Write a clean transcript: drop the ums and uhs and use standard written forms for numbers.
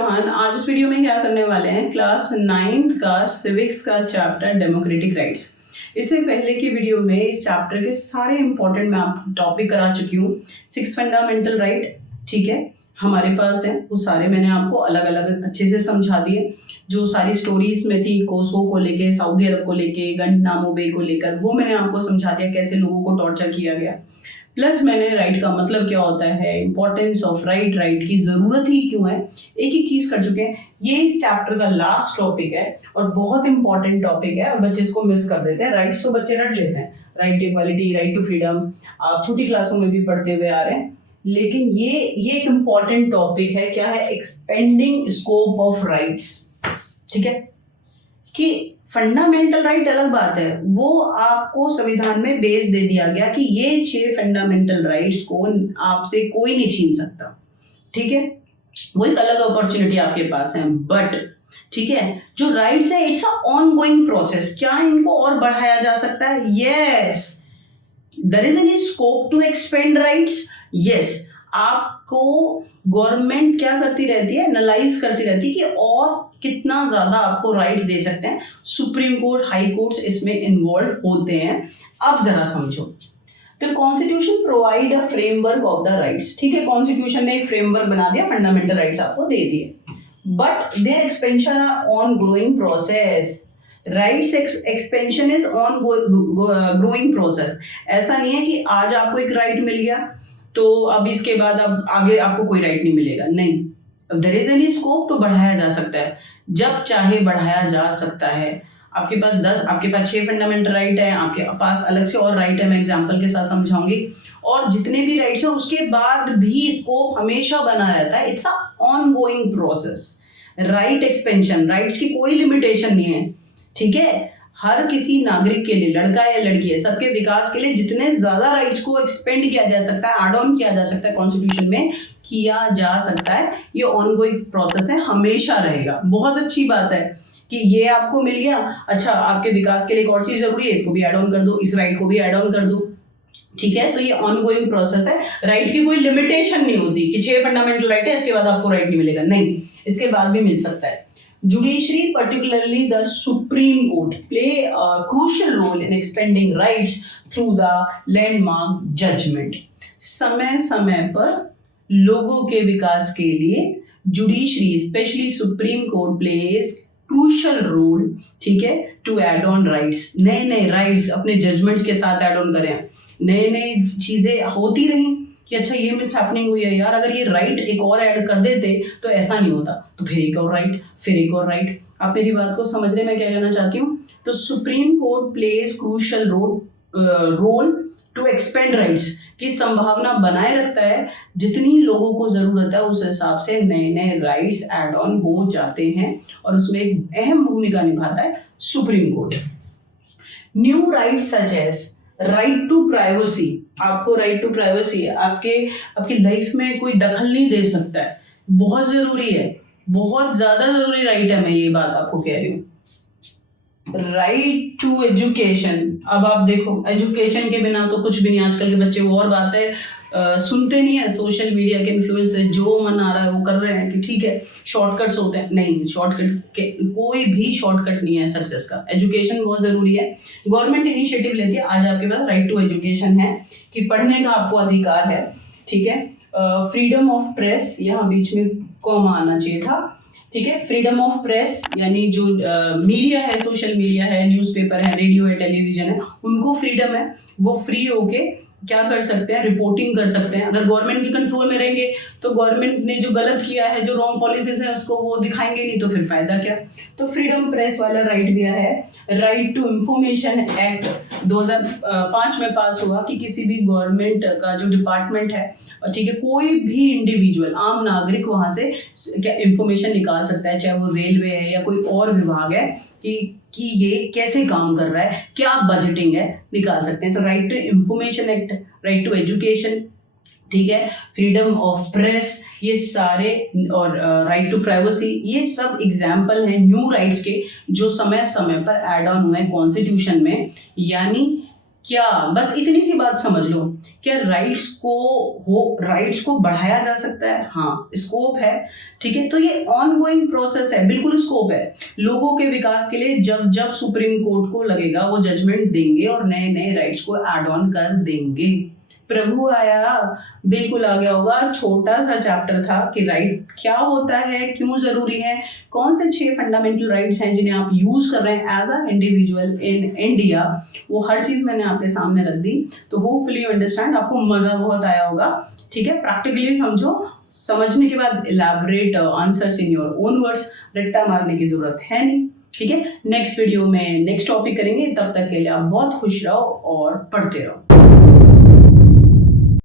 चौहान। आज इस वीडियो में क्या करने वाले हैं, क्लास 9th का सिविक्स का चैप्टर डेमोक्रेटिक राइट्स। इससे पहले की वीडियो में इस चैप्टर के सारे इंपॉर्टेंट मैं आपको टॉपिक करा चुकी हूँ। 6 फंडामेंटल राइट, ठीक है, हमारे पास है, वो सारे मैंने आपको अलग अलग अच्छे से समझा दिए। जो सारी स्टोरीज में थी, कोसोवो को लेके, सऊदी अरब को लेके, गुंटानामो बे को लेकर, वो मैंने आपको समझा दिया कैसे लोगों को टॉर्चर किया गया। प्लस मैंने राइट का मतलब क्या होता है, इंपॉर्टेंस ऑफ राइट, राइट की ज़रूरत ही क्यों है, एक एक चीज़ कर चुके हैं। ये इस चैप्टर का लास्ट टॉपिक है और बहुत इंपॉर्टेंट टॉपिक है और बच्चे इसको मिस कर देते हैं। राइट्स तो बच्चे रट लेते हैं, right to equality, right to freedom, आप छोटी क्लासों में भी पढ़ते हुए आ रहे हैं। लेकिन ये एक इम्पॉर्टेंट टॉपिक है, क्या है, एक्सपेंडिंग स्कोप ऑफ राइट्स। ठीक है, कि फंडामेंटल राइट अलग बात है, वो आपको संविधान में बेस दे दिया गया कि ये 6 फंडामेंटल राइट्स को आपसे कोई नहीं छीन सकता। ठीक है, वो एक अलग अपॉर्चुनिटी आपके पास है। बट ठीक है, जो राइट्स है इट्स अ ऑनगोइंग प्रोसेस। क्या इनको और बढ़ाया जा सकता है? Yes, there is any scope to expand rights. Yes, आपको गवर्नमेंट क्या करती रहती है, एनालाइज करती रहती है कि और कितना ज्यादा आपको राइट्स दे सकते हैं। सुप्रीम कोर्ट, हाई कोर्ट्स इसमें इन्वॉल्व होते हैं। अब जरा समझो, तो constitution provide a framework of the rights. ठीक है, कॉन्स्टिट्यूशन ने एक फ्रेमवर्क बना दिया, फंडामेंटल राइट्स आपको दे दिए, but there expansion are on growing process. Rights expansion is on growing process. ऐसा नहीं है कि आज आपको एक राइट मिल गया तो अब इसके बाद अब आगे आपको कोई राइट नहीं मिलेगा, नहीं। देयर इज एनी स्कोप तो बढ़ाया जा सकता है, जब चाहे बढ़ाया जा सकता है। आपके पास 6 फंडामेंटल राइट है, आपके पास अलग से और राइट है, मैं एग्जांपल के साथ समझाऊंगी। और जितने भी राइट्स हैं उसके बाद भी स्कोप हमेशा बना रहता है। It's a ongoing process. Right expansion, rights की कोई लिमिटेशन नहीं है। ठीक है, हर किसी नागरिक के लिए, लड़का है लड़की है, सबके विकास के लिए जितने ज्यादा राइट्स को एक्सपेंड किया जा सकता है, ऐड ऑन किया जा सकता है, कॉन्स्टिट्यूशन में किया जा सकता है। ये ऑनगोइंग प्रोसेस है, हमेशा रहेगा। बहुत अच्छी बात है कि ये आपको मिल गया, अच्छा आपके विकास के लिए एक और चीज जरूरी है, इसको भी ऐड ऑन कर दो, इस राइट को भी ऐड ऑन कर दो। ठीक है, तो ये ऑनगोइंग प्रोसेस है। राइट की कोई लिमिटेशन नहीं होती कि 6 फंडामेंटल राइट है इसके बाद आपको राइट नहीं मिलेगा, नहीं, इसके बाद भी मिल सकता है। Judiciary, particularly the Supreme Court, play a crucial role in expanding rights through the landmark judgment. समय समय पर लोगों के विकास के लिए judiciary, specially supreme court, plays crucial role, ठीक है, टू एड ऑन राइट्स। नए नए राइट्स अपने जजमेंट्स के साथ ऐड ऑन करें। नए नए चीजें होती रही कि अच्छा ये मिस हैपनिंग हुई है यार, अगर ये राइट एक और ऐड कर देते तो ऐसा नहीं होता, तो फिर एक और राइट, फिर एक और राइट। आप मेरी बात को समझ रहे मैं क्या कहना चाहती हूँ? तो supreme court plays crucial role to expand rights की संभावना बनाए रखता है। जितनी लोगों को जरूरत है उस हिसाब से नए नए राइट्स ऐड ऑन हो जाते हैं और उसमें एक अहम भूमिका निभाता है supreme court. New rights such as right to privacy. आपको राइट टू प्राइवेसी, आपकी लाइफ में कोई दखल नहीं दे सकता है, बहुत जरूरी है, बहुत ज्यादा जरूरी राइट है, मैं ये बात आपको कह रही हूँ। Right to education. अब आप देखो, एजुकेशन के बिना तो कुछ भी नहीं। आजकल के बच्चे वो और बातें सुनते नहीं है, सोशल मीडिया के इन्फ्लुएंस से जो मन आ रहा है वो कर रहे हैं कि ठीक है शॉर्टकट्स होते हैं, नहीं, कोई भी शॉर्टकट नहीं है सक्सेस का। एजुकेशन बहुत जरूरी है, गवर्नमेंट इनिशिएटिव लेती है। आज आपके पास राइट टू एजुकेशन है कि पढ़ने का आपको अधिकार है। ठीक है, फ्रीडम ऑफ प्रेस, यहाँ बीच में कॉमा आना चाहिए था। ठीक है, फ्रीडम ऑफ प्रेस यानी जो मीडिया है, सोशल मीडिया है, न्यूज़पेपर है, रेडियो है, टेलीविजन है, उनको फ्रीडम है, वो फ्री होके क्या कर सकते हैं, रिपोर्टिंग कर सकते हैं। अगर गवर्नमेंट के कंट्रोल में रहेंगे तो गवर्नमेंट ने जो गलत किया है, जो रॉन्ग पॉलिसीज है, उसको वो दिखाएंगे नहीं, तो फिर फायदा क्या। तो फ्रीडम प्रेस वाला राइट भी है। राइट टू इंफॉर्मेशन एक्ट 2005 में पास हुआ कि किसी भी गवर्नमेंट का जो डिपार्टमेंट है, ठीक है, कोई भी इंडिविजुअल, आम नागरिक वहां से क्या इंफॉर्मेशन निकाल सकता है, चाहे वो रेलवे है या कोई और विभाग है, कि ये कैसे काम कर रहा है, क्या बजटिंग है, निकाल सकते हैं। तो right to information act, right to education, ठीक है, फ्रीडम ऑफ प्रेस, ये सारे, और राइट टू प्राइवेसी, ये सब एग्जाम्पल हैं न्यू राइट्स के जो समय समय पर ऐड ऑन हुए कॉन्स्टिट्यूशन में। यानी क्या, बस इतनी सी बात समझ लो, क्या राइट्स को बढ़ाया जा सकता है? हाँ, स्कोप है। ठीक है, तो ये ऑनगोइंग प्रोसेस है, बिल्कुल स्कोप है। लोगों के विकास के लिए जब जब सुप्रीम कोर्ट को लगेगा वो जजमेंट देंगे और नए नए राइट्स को ऐड ऑन कर देंगे। प्रभु आया, बिल्कुल आ गया होगा। छोटा सा चैप्टर था कि राइट क्या होता है, क्यों जरूरी है, कौन से 6 फंडामेंटल राइट्स हैं जिन्हें आप यूज कर रहे हैं as a individual in India, वो हर चीज मैंने आपके सामने रख दी। तो होपफुली यू अंडरस्टैंड, आपको मजा बहुत आया होगा। ठीक है, प्रैक्टिकली समझो, समझने के बाद elaborate answers in your own words, रट्टा मारने की जरूरत है नहीं। ठीक है, नेक्स्ट वीडियो में नेक्स्ट टॉपिक करेंगे, तब तक के लिए आप बहुत खुश रहो और पढ़ते रहो।